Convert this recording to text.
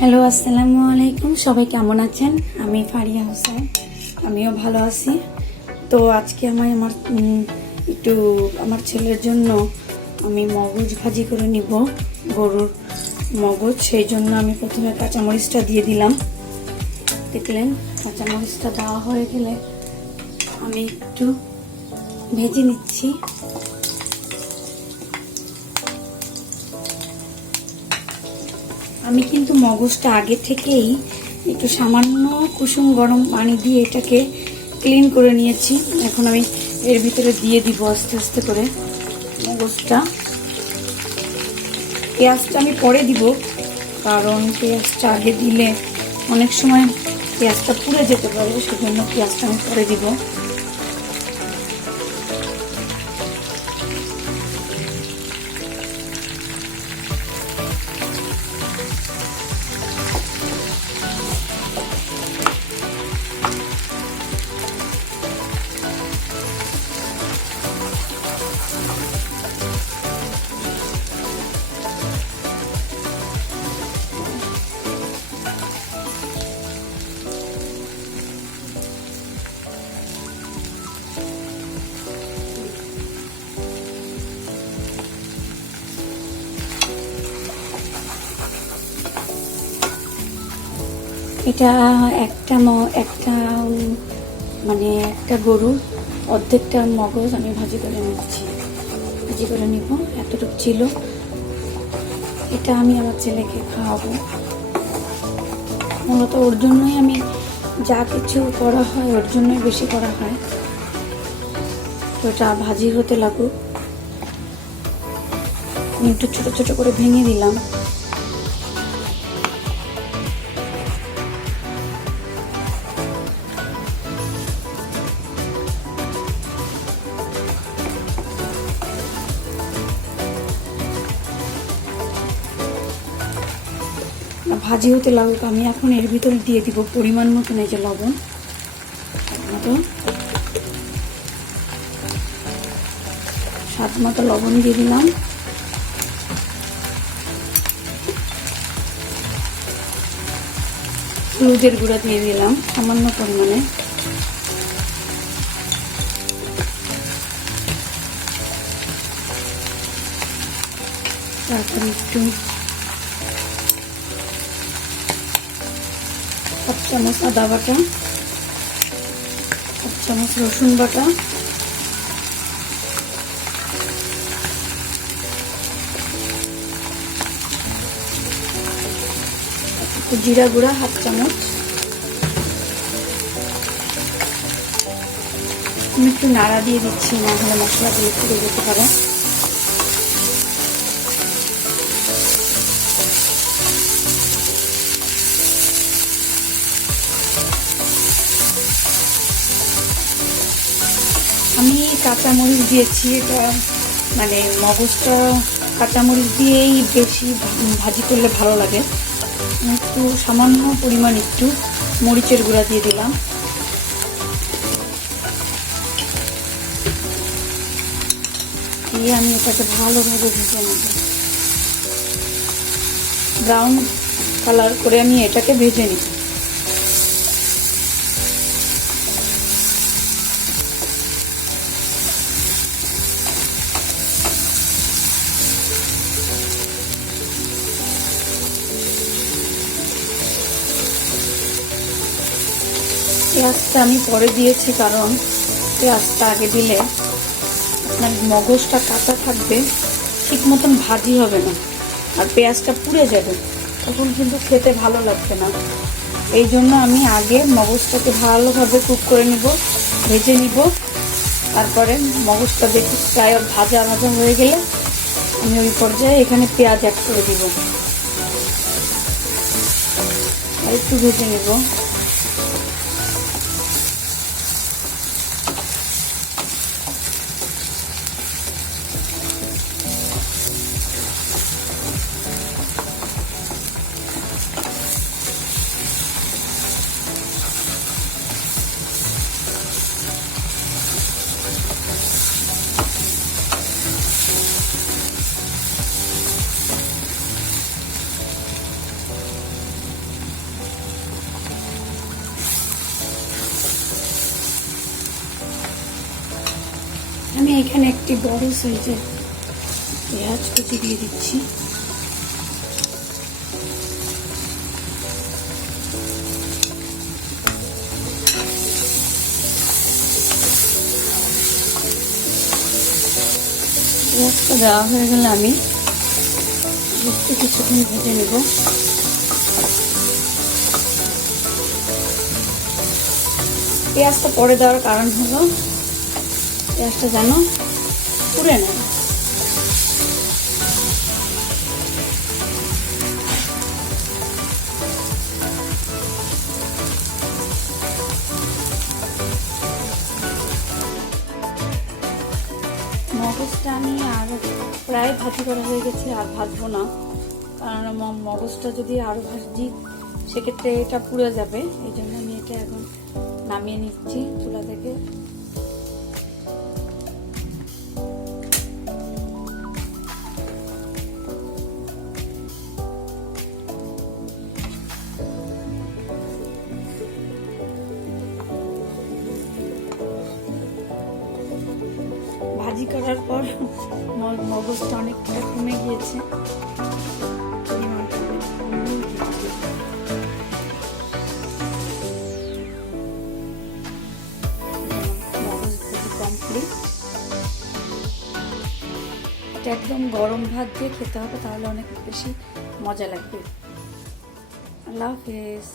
Hello, আসসালামু আলাইকুম। সবাই কেমন আছেন? আমি ফারিয়া হোসেন, আমিও ভালো আছি। তো আজকে আমার একটু আমার ছেলের জন্য আমি মগজ ভাজি করে নিব, গরুর মগজ। সেই জন্য আমি প্রথমে কাঁচামরিচটা দিয়ে দিলাম। দেখলেন, কাঁচামরিচটা দেওয়া হয়ে গেলে আমি একটু ভেজে নিচ্ছি। আমি কিন্তু মগজটা আগে থেকেই একটু সামান্য কুসুম গরম পানি দিয়ে এটাকে ক্লিন করে নিয়েছি। এখন আমি এর ভিতরে দিয়ে দিব আস্তে আস্তে করে মগজটা। পেঁয়াজটা আমি পরে দিব, কারণ পেঁয়াজটা আগে দিলে অনেক সময় পেঁয়াজটা পুড়ে যেতে পারে, সেজন্য পেঁয়াজটা আমি পরে দিব। এটা একটা একটা গরুর অর্ধেকটা মগজ আমি ভাজি করে নিব। এতটুকু ছিল, এটা আমি আমার ছেলেকে খাওয়াবো। মূলত ওর জন্যই আমি যা কিছু করা হয় ওর জন্যই বেশি করা হয়। তো এটা ভাজি হতে লাগুক। আমি একটু ছোট ছোট করে ভেঙে দিলাম। ভাজি হতে লাগুক। আমি এখন এর ভিতরে দিয়ে দিব পরিমাণ মতন এই যে লবণ, স্বাদ মতো লবণ দিয়ে দিলাম। হলুদের গুঁড়া দিয়ে দিলাম সামান্য পরিমাণে। তারপরে একটু 1 চামচ আদা বাটা, 1 চামচ রসুন বাটা, জিরা গুঁড়া 1/2 চামচ। আমি একটু নাড়া দিয়ে দিচ্ছি, না হলে মশলাগুলো পুড়ে যেতে পারে। আমি কাঁচামরিচ দিয়েছি, এটা মগজটা কাঁচামরিচ দিয়েই বেশি ভাজি করলে ভালো লাগে। একটু সামান্য পরিমাণ একটু মরিচের গুঁড়া দিয়ে দিলাম। দিয়ে আমি এটাকে ভালোভাবে ভেজে নেব। ব্রাউন কালার করে আমি এটাকে ভেজে নিব। পেঁয়াজটা আমি পরে দিয়েছি, কারণ পেঁয়াজটা আগে দিলে আপনার মগজটা কাঁচা থাকবে, ঠিক মতন ভাজি হবে না, আর পেঁয়াজটা পুড়ে যাবে, তখন কিন্তু খেতে ভালো লাগবে না। এই জন্য আমি আগে মগজটাকে ভালোভাবে কুক করে নিব, ভেজে নিব। তারপরে মগজটা দেখি প্রায় ভাজা হয়ে গেলে আমি ওই পর্যায়ে এখানে পেঁয়াজ অ্যাড করে দিব, আর একটু ভেজে নেব। আমি এখানে একটি বড় সাইজের পেঁয়াজ কুচি দিয়ে দিচ্ছি। পেঁয়াজটা দেওয়া হয়ে গেলে আমি একটু কিছুক্ষণ ভেজে নেব। পেঁয়াজটা পরে দেওয়ার কারণ হলো পেঁয়াজটা যেন পুড়ে নেয়। মগজটা আমি আর প্রায় ভাজি করা হয়ে গেছে, আর ভাজবো না, কারণ মগজটা যদি আরো ভাজি সেক্ষেত্রে এটা পুড়ে যাবে। এই জন্য আমি এটা এখন নামিয়ে নিচ্ছি চুলা থেকে। ভাজি করার পর মগজটা অনেকটা কমে গিয়েছে, মগজ ভাজি কমপ্লিট। এটা একদম গরম ভাত দিয়ে খেতে হবে, তাহলে অনেক বেশি মজা লাগবে। আল্লাহ হাফেজ।